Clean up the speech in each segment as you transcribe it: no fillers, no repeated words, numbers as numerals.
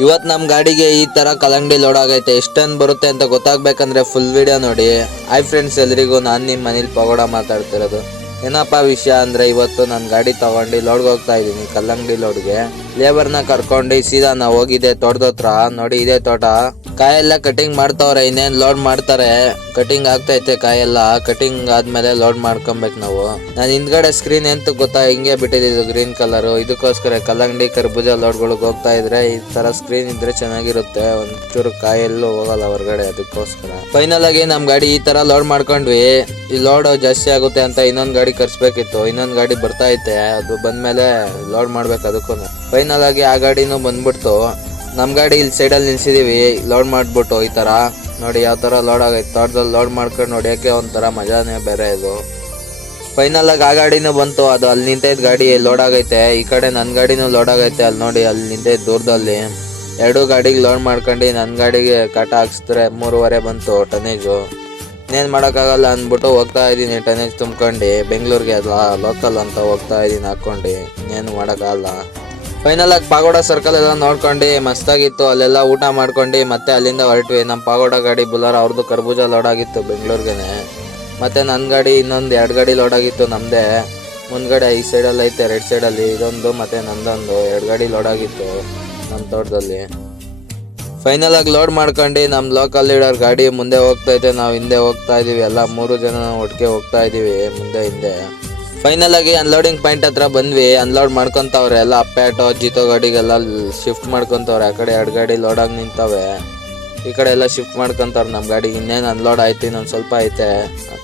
ಇವತ್ತು ನಮ್ಮ ಗಾಡಿಗೆ ಈ ತರ ಕಲ್ಲಂಗಡಿ ಲೋಡ್ ಆಗೈತೆ. ಎಷ್ಟು ಟನ್ ಬರುತ್ತೆ ಅಂತ ಗೊತ್ತಾಗ್ಬೇಕಂದ್ರೆ ಫುಲ್ ವಿಡಿಯೋ ನೋಡಿ. ಹಾಯ್ ಫ್ರೆಂಡ್ಸ್, ಎಲ್ರಿಗೂ ನಾನು ನಿಮ್ಮ ಮನೇಲಿ ಪಗೋಡ ಮಾತಾಡ್ತಿರೋದು. ಏನಪ್ಪಾ ವಿಷಯ ಅಂದ್ರೆ, ಇವತ್ತು ನಾನು ಗಾಡಿ ತಗೊಂಡು ಲೋಡ್ಗೆ ಹೋಗ್ತಾ ಇದ್ದೀನಿ, ಕಲ್ಲಂಗಡಿ ಲೋಡ್ಗೆ. ಲೇಬರ್ನ ಕರ್ಕೊಂಡು ಸೀದಾ ನಾವು ಹೋಗಿದೆ ತೋಟದ ಹತ್ರ. ನೋಡಿ, ಇದೇ ತೋಟ. ಕಾಯೆಲ್ಲ ಕಟಿಂಗ್ ಮಾಡ್ತಾವ್ರೆ, ಇನ್ನೇನ್ ಲೋಡ್ ಮಾಡ್ತಾರೆ. ಕಟಿಂಗ್ ಆಗ್ತೈತೆ ಕಾಯೆಲ್ಲ. ಕಟಿಂಗ್ ಆದ್ಮೇಲೆ ಲೋಡ್ ಮಾಡ್ಕೊಬೇಕು ನಾವು. ನಾನು ಹಿಂದ್ಗಡೆ ಸ್ಕ್ರೀನ್ ಎಂತ ಗೊತ್ತಾ, ಹಿಂಗೆ ಬಿಟ್ಟಿದ್ದು ಗ್ರೀನ್ ಕಲರ್. ಇದಕ್ಕೋಸ್ಕರ ಕಲ್ಲಂಗಡಿ ಕರ್ಬೂಜ ಲೋಡ್ಗಳಿಗೆ ಹೋಗ್ತಾ ಇದ್ರೆ ಈ ತರ ಸ್ಕ್ರೀನ್ ಇದ್ರೆ ಚೆನ್ನಾಗಿರುತ್ತೆ. ಒಂಚೂರು ಕಾಯೆಲ್ಲೂ ಹೋಗಲ್ಲ ಹೊರಗಡೆ, ಅದಕ್ಕೋಸ್ಕರ. ಫೈನಲ್ ಆಗಿ ನಮ್ ಗಾಡಿ ಈ ತರ ಲೋಡ್ ಮಾಡ್ಕೊಂಡ್ವಿ. ಈ ಲೋಡ್ ಜಾಸ್ತಿ ಆಗುತ್ತೆ ಅಂತ ಇನ್ನೊಂದ್ ಗಾಡಿ ಕರ್ಸ್ಬೇಕಿತ್ತು. ಇನ್ನೊಂದ್ ಗಾಡಿ ಬರ್ತಾ ಐತೆ, ಅದು ಬಂದ್ಮೇಲೆ ಲೋಡ್ ಮಾಡ್ಬೇಕು ಅದಕ್ಕೂ. ಫೈನಲ್ ಆಗಿ ಆ ಗಾಡಿನೂ ಬಂದ್ಬಿಡ್ತು. ನಮ್ ಗಾಡಿ ಇಲ್ಲಿ ಸೈಡಲ್ಲಿ ನಿಲ್ಸಿದೀವಿ ಲೋಡ್ ಮಾಡ್ಬಿಟ್ಟು. ಈ ತರ ನೋಡಿ ಯಾವ ತರ ಲೋಡ್ ಆಗೈತೆ. ತೋಟದಲ್ಲಿ ಲೋಡ್ ಮಾಡ್ಕೊಂಡು ನೋಡಿಯಕ್ಕೆ ಒಂಥರ ಮಜಾನೇ ಬೇರೆ ಇದು. ಫೈನಲ್ ಆಗಿ ಆ ಗಾಡಿನೂ ಬಂತು. ಅದು ಅಲ್ಲಿ ನಿಂತೈತ್ ಗಾಡಿ ಲೋಡ್ ಆಗೈತೆ. ಈ ಕಡೆ ನನ್ ಗಾಡಿನೂ ಲೋಡ್ ಆಗೈತೆ. ಅಲ್ಲಿ ನೋಡಿ, ಅಲ್ಲಿ ನಿಂತೈತ್ ದೂರದಲ್ಲಿ. ಎರಡು ಗಾಡಿಗೆ ಲೋಡ್ ಮಾಡ್ಕೊಂಡು ನನ್ ಗಾಡಿಗೆ ಕಾಟ ಹಾಕ್ಸಿದ್ರೆ 3.5 ಬಂತು ಟನೇಜು. ಇನ್ನೇನ್ ಮಾಡೋಕ್ಕಾಗಲ್ಲ ಅಂದ್ಬಿಟ್ಟು ಹೋಗ್ತಾ ಇದೀನಿ ಟನೇಜ್ ತುಂಬ್ಕೊಂಡು ಬೆಂಗಳೂರಿಗೆ. ಅದು ಲೋಕಲ್ ಅಂತ ಹೋಗ್ತಾ ಇದೀನಿ ಹಾಕೊಂಡು. ಇನ್ನೇನು ಮಾಡೋಕ್ಕಾಗಲ್ಲ. ಫೈನಲ್ ಆಗಿ ಪಾಗೋಡ ಸರ್ಕಲ್ ಎಲ್ಲ ನೋಡ್ಕೊಂಡು ಮಸ್ತಾಗಿತ್ತು. ಅಲ್ಲೆಲ್ಲ ಊಟ ಮಾಡ್ಕೊಂಡು ಮತ್ತೆ ಅಲ್ಲಿಂದ ಹೊರಟ್ವಿ. ನಮ್ಮ ಪಾಗೋಡ ಗಾಡಿ ಬುಲರ್ ಅವ್ರದ್ದು ಕರ್ಬೂಜ ಲೋಡ್ ಆಗಿತ್ತು ಬೆಂಗಳೂರಿಗೆನೆ. ಮತ್ತೆ ನನ್ನ ಗಾಡಿ ಇನ್ನೊಂದು 2 ಗಾಡಿ ಲೋಡ್ ಆಗಿತ್ತು ನಮ್ಮದೇ. ಮುಂದ್ಗಡೆ ಈ ಸೈಡಲ್ಲಿ ಐತೆ, ರೈಟ್ ಸೈಡಲ್ಲಿ ಇದೊಂದು ಮತ್ತೆ ನಂದೊಂದು 2 ಗಾಡಿ ಲೋಡ್ ಆಗಿತ್ತು ನಮ್ಮ ತೋಟದಲ್ಲಿ. ಫೈನಲ್ ಆಗಿ ಲೋಡ್ ಮಾಡ್ಕೊಂಡು ನಮ್ಮ ಲೋಕಲ್ ಲೀಡರ್ ಗಾಡಿ ಮುಂದೆ ಹೋಗ್ತೈತೆ, ನಾವು ಹಿಂದೆ ಹೋಗ್ತಾ ಇದೀವಿ. ಎಲ್ಲ 3 ಜನ ಒಟ್ಟಿಗೆ ಹೋಗ್ತಾ ಇದೀವಿ ಮುಂದೆ ಹಿಂದೆ. ಫೈನಲ್ ಆಗಿ ಅನ್ಲೋಡಿಂಗ್ ಪಾಯಿಂಟ್ ಹತ್ರ ಬಂದ್ವಿ. ಅನ್ಲೋಡ್ ಮಾಡ್ಕೊಂತವ್ರೆ ಎಲ್ಲ. ಅಪ್ಪೆಟೋ ಜಿತೋ ಗಾಡಿಗೆಲ್ಲ ಶಿಫ್ಟ್ ಮಾಡ್ಕೊಂತವ್ರೆ. ಆ ಕಡೆ 2 ಗಾಡಿ ಲೋಡ್ ಆಗಿ ನಿಂತವೆ, ಈ ಕಡೆ ಎಲ್ಲ ಶಿಫ್ಟ್ ಮಾಡ್ಕೊಂತವ್ರೆ ನಮ್ಮ ಗಾಡಿ. ಇನ್ನೇನು ಅನ್ಲೋಡ್ ಆಯ್ತು, ಇನ್ನೊಂದು ಸ್ವಲ್ಪ ಐತೆ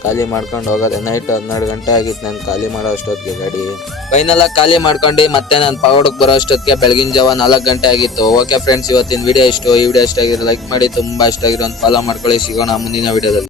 ಖಾಲಿ ಮಾಡ್ಕೊಂಡು ಹೋಗೋದೆ. ನೈಟ್ 12 ಗಂಟೆ ಆಗಿತ್ತು ನಾನು ಖಾಲಿ ಮಾಡೋ ಅಷ್ಟೊತ್ತಿಗೆ ಗಾಡಿ. ಫೈನಲ್ ಆಗಿ ಖಾಲಿ ಮಾಡ್ಕೊಂಡು ಮತ್ತೆ ನಾನು ಪಾಗೋಡಕ್ಕೆ ಬರೋ ಅಷ್ಟೊತ್ತಿಗೆ ಬೆಳಗಿನ ಜಾವ 4 ಗಂಟೆ ಆಗಿತ್ತು. ಓಕೆ ಫ್ರೆಂಡ್ಸ್, ಇವತ್ತಿನ ವಿಡಿಯೋ ಇಷ್ಟು. ಈ ವಿಡಿಯೋ ಇಷ್ಟ ಆಗಿದ್ರೆ ಲೈಕ್ ಮಾಡಿ, ತುಂಬಾ ಇಷ್ಟ ಆಗಿರೋ ಒಂದು ಫಾಲೋ ಮಾಡ್ಕೊಳ್ಳಿ. ಸಿಗೋಣ ಮುಂದಿನ ವಿಡಿಯೋದಲ್ಲಿ.